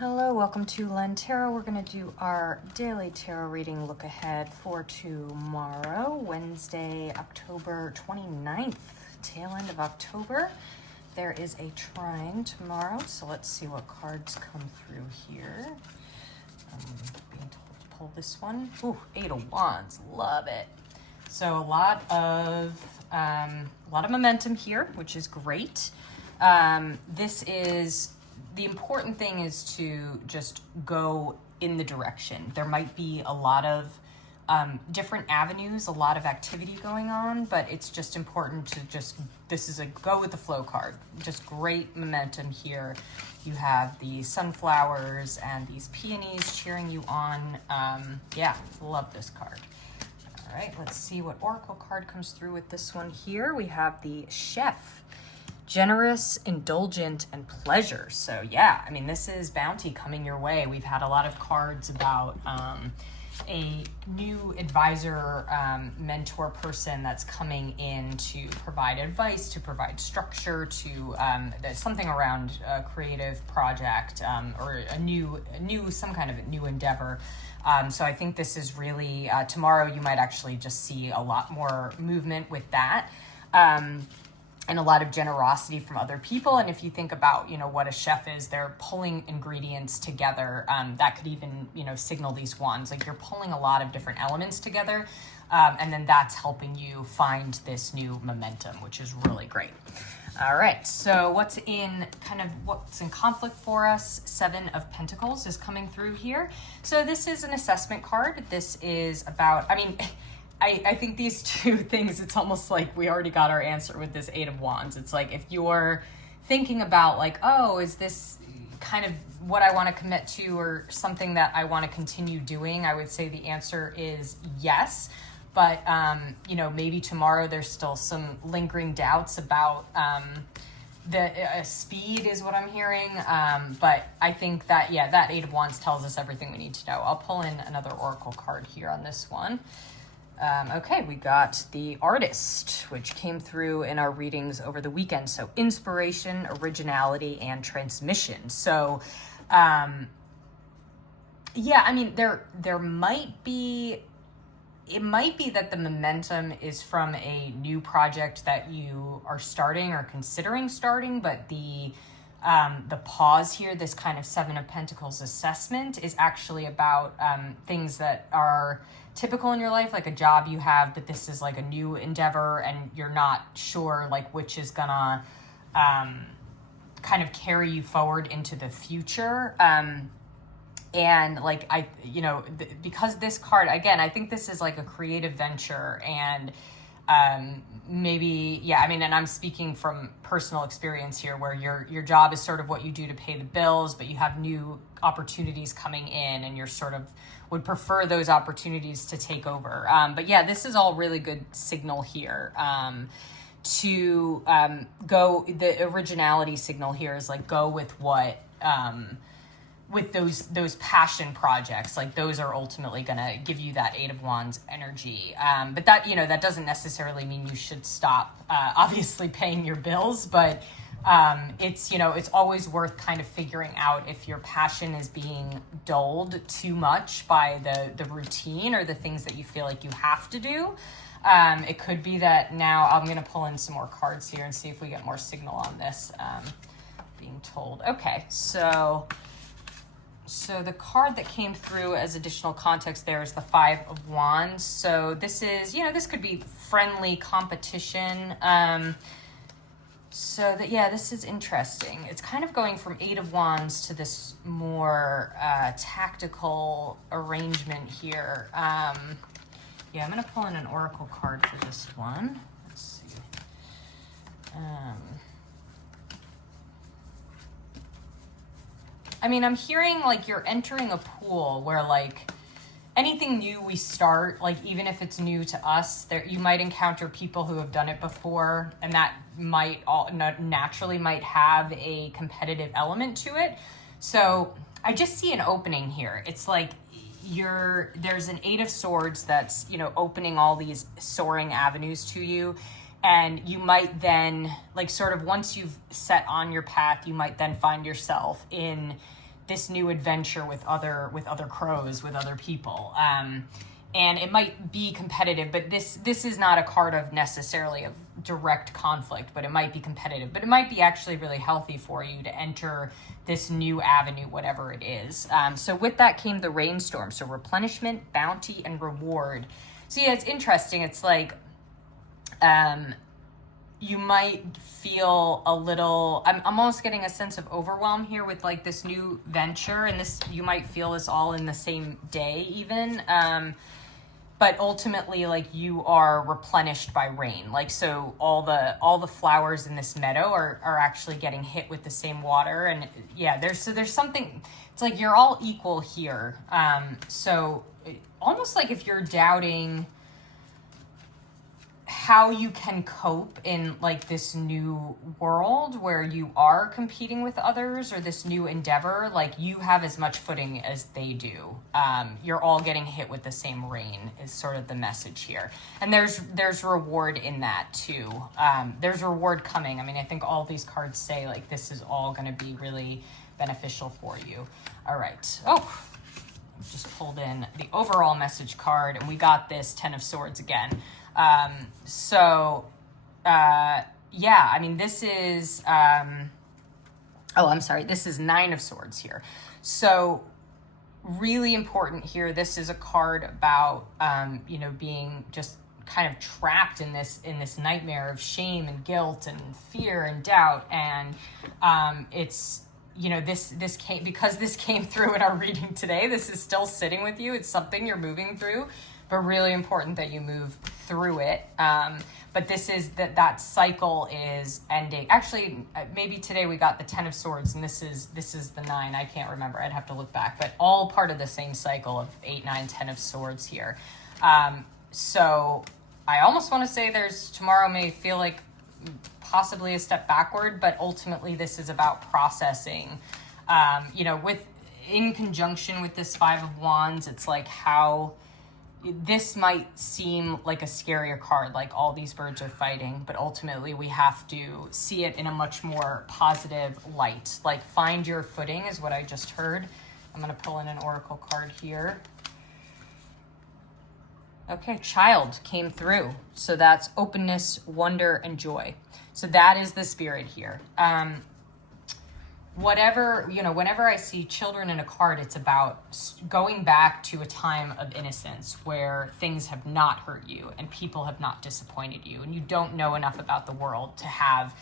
Hello, welcome to Len Tarot. We're going to do our daily tarot reading look ahead for tomorrow, Wednesday, October 29th, tail end of October. There is a trine tomorrow, so let's see what cards come through here. I'm being told to pull this one. Ooh, Eight of Wands, love it. So a lot of momentum here, which is great. The important thing is to just go in the direction. There might be a lot of different avenues, a lot of activity going on, but it's just important to this is a go with the flow card. Just great momentum here. You have the sunflowers and these peonies cheering you on. Yeah, love this card. All right, let's see what oracle card comes through with this one here. We have the Chef. Generous, indulgent, and pleasure. So yeah, I mean, this is bounty coming your way. We've had a lot of cards about a new advisor, mentor person that's coming in to provide advice, to provide structure, to there's something around a creative project or some kind of new endeavor. So I think this is really, tomorrow you might actually just see a lot more movement with that. And a lot of generosity from other people. And if you think about, what a chef is, they're pulling ingredients together. That could even, signal these wands. Like you're pulling a lot of different elements together. And then that's helping you find this new momentum, which is really great. All right, so what's in conflict for us? Seven of Pentacles is coming through here. So this is an assessment card. This is about, I think these two things, it's almost like we already got our answer with this Eight of Wands. It's like if you're thinking about like, oh, is this kind of what I want to commit to or something that I want to continue doing, I would say the answer is yes. But, maybe tomorrow there's still some lingering doubts about the speed is what I'm hearing. But I think that, that Eight of Wands tells us everything we need to know. I'll pull in another oracle card here on this one. Okay, we got the Artist, which came through in our readings over the weekend. So inspiration, originality, and transmission. So, there might be, it might be that the momentum is from a new project that you are starting or considering starting, but the pause here, this kind of Seven of Pentacles assessment, is actually about things that are typical in your life, like a job you have, but this is like a new endeavor and you're not sure like which is gonna kind of carry you forward into the future. Because this card, again, I think this is like a creative venture and and I'm speaking from personal experience here where your job is sort of what you do to pay the bills, but you have new opportunities coming in and you're sort of would prefer those opportunities to take over. This is all really good signal here. To go, the originality signal here is like go with what, with those passion projects, like those are ultimately going to give you that Eight of Wands energy. But that, that doesn't necessarily mean you should stop, obviously paying your bills, but it's always worth kind of figuring out if your passion is being dulled too much by the routine or the things that you feel like you have to do. It could be that now I'm going to pull in some more cards here and see if we get more signal on this, being told. Okay, so the card that came through as additional context there is the Five of Wands. So this is, this could be friendly competition. This is interesting. It's kind of going from Eight of Wands to this more tactical arrangement here. I'm going to pull in an oracle card for this one. Let's see. I'm hearing like you're entering a pool where like anything new we start, like even if it's new to us, you might encounter people who have done it before, and that might naturally might have a competitive element to it. So I just see an opening here. It's like there's an Eight of Swords that's, opening all these soaring avenues to you. And you might then, like sort of once you've set on your path, you might then find yourself in this new adventure with other crows, with other people. And it might be competitive, but this is not a card of necessarily of direct conflict, but it might be competitive. But it might be actually really healthy for you to enter this new avenue, whatever it is. So with that came the rainstorm. So replenishment, bounty, and reward. So yeah, it's interesting. It's like you might feel a little, I'm almost getting a sense of overwhelm here with like this new venture, and this, you might feel this all in the same day even. But ultimately, like, you are replenished by rain. Like, so all the flowers in this meadow are actually getting hit with the same water. And yeah, there's something, it's like you're all equal here. So almost like if you're doubting how you can cope in like this new world where you are competing with others, or this new endeavor, like you have as much footing as they do. You're all getting hit with the same rain is sort of the message here. And there's reward in that too. There's reward coming. I mean, I think all these cards say like this is all going to be really beneficial for you. All right. Oh, just pulled in the overall message card, and we got this 10 of Swords again. Yeah, I mean, this is, this is 9 of Swords here. So really important here. This is a card about, being just kind of trapped in this nightmare of shame and guilt and fear and doubt. And, it's, this came through in our reading today. This is still sitting with you. It's something you're moving through, but really important that you move through it. But this is that cycle is ending. Actually, maybe today we got the 10 of Swords, and this is the 9. I can't remember. I'd have to look back, but all part of the same cycle of 8, 9, 10 of Swords here. So I almost want to say tomorrow may feel like possibly a step backward, but ultimately this is about processing, in conjunction with this 5 of Wands. It's like how this might seem like a scarier card, like all these birds are fighting, but ultimately we have to see it in a much more positive light. Like, find your footing is what I just heard. I'm going to pull in an oracle card here. Okay, Child came through. So that's openness, wonder, and joy. So that is the spirit here. Whenever I see children in a card, it's about going back to a time of innocence where things have not hurt you and people have not disappointed you, and you don't know enough about the world to have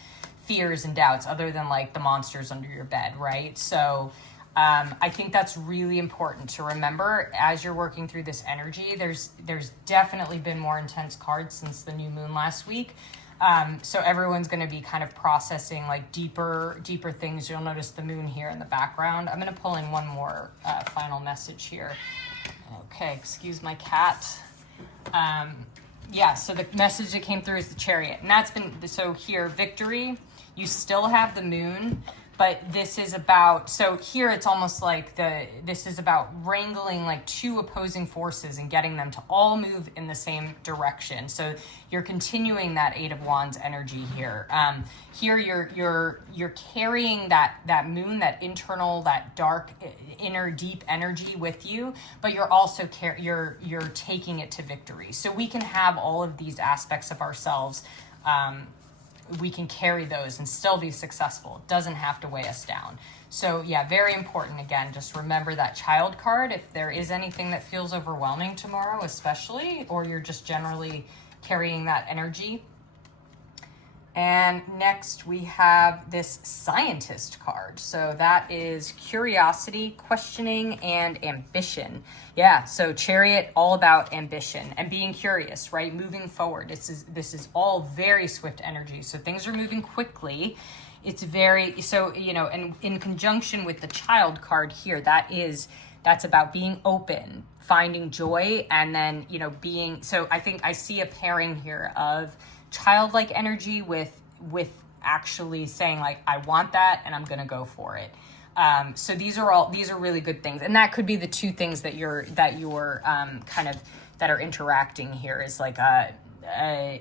fears and doubts other than like the monsters under your bed, right? So I think that's really important to remember as you're working through this energy. There's definitely been more intense cards since the new moon last week. So everyone's going to be kind of processing like deeper things. You'll notice the moon here in the background. I'm going to pull in one more final message here. Okay, excuse my cat. So the message that came through is the Chariot. And that's been, so here, victory, you still have the moon, but this is about, so here it's almost like this is about wrangling like two opposing forces and getting them to all move in the same direction. So you're continuing that 8 of Wands energy here. Here you're carrying that moon, that internal, that dark, inner, deep energy with you, but you're also you're taking it to victory. So we can have all of these aspects of ourselves. We can carry those and still be successful. It doesn't have to weigh us down. So yeah, very important. Again, just remember that Child card. If there is anything that feels overwhelming tomorrow, especially, or you're just generally carrying that energy. And next we have this Scientist card. So that is curiosity, questioning, and ambition. Yeah, so Chariot, all about ambition and being curious, right? Moving forward. This is all very swift energy. So things are moving quickly. It's very, and in conjunction with the Child card here, that's about being open, finding joy, and then, being, so I think I see a pairing here of childlike energy with actually saying like, I want that and I'm gonna go for it. So these are really good things, and that could be the two things that you're kind of that are interacting here is like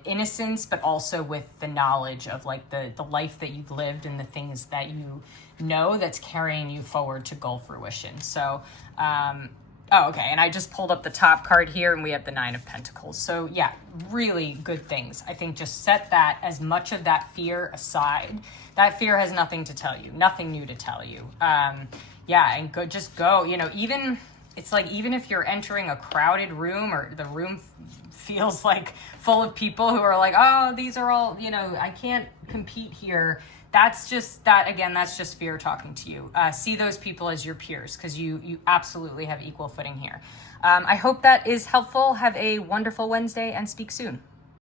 innocence, but also with the knowledge of like the life that you've lived and the things that you know that's carrying you forward to goal fruition. So, oh, okay. And I just pulled up the top card here and we have the 9 of Pentacles. So yeah, really good things. I think just set that, as much of that fear aside. That fear has nothing to tell you, nothing new to tell you. Yeah, and go, you know, even, it's like, even if you're entering a crowded room or the room feels like full of people who are like, oh, these are all, you know, I can't compete here. That's just, that's just fear talking to you. See those people as your peers, because you absolutely have equal footing here. I hope that is helpful. Have a wonderful Wednesday and speak soon.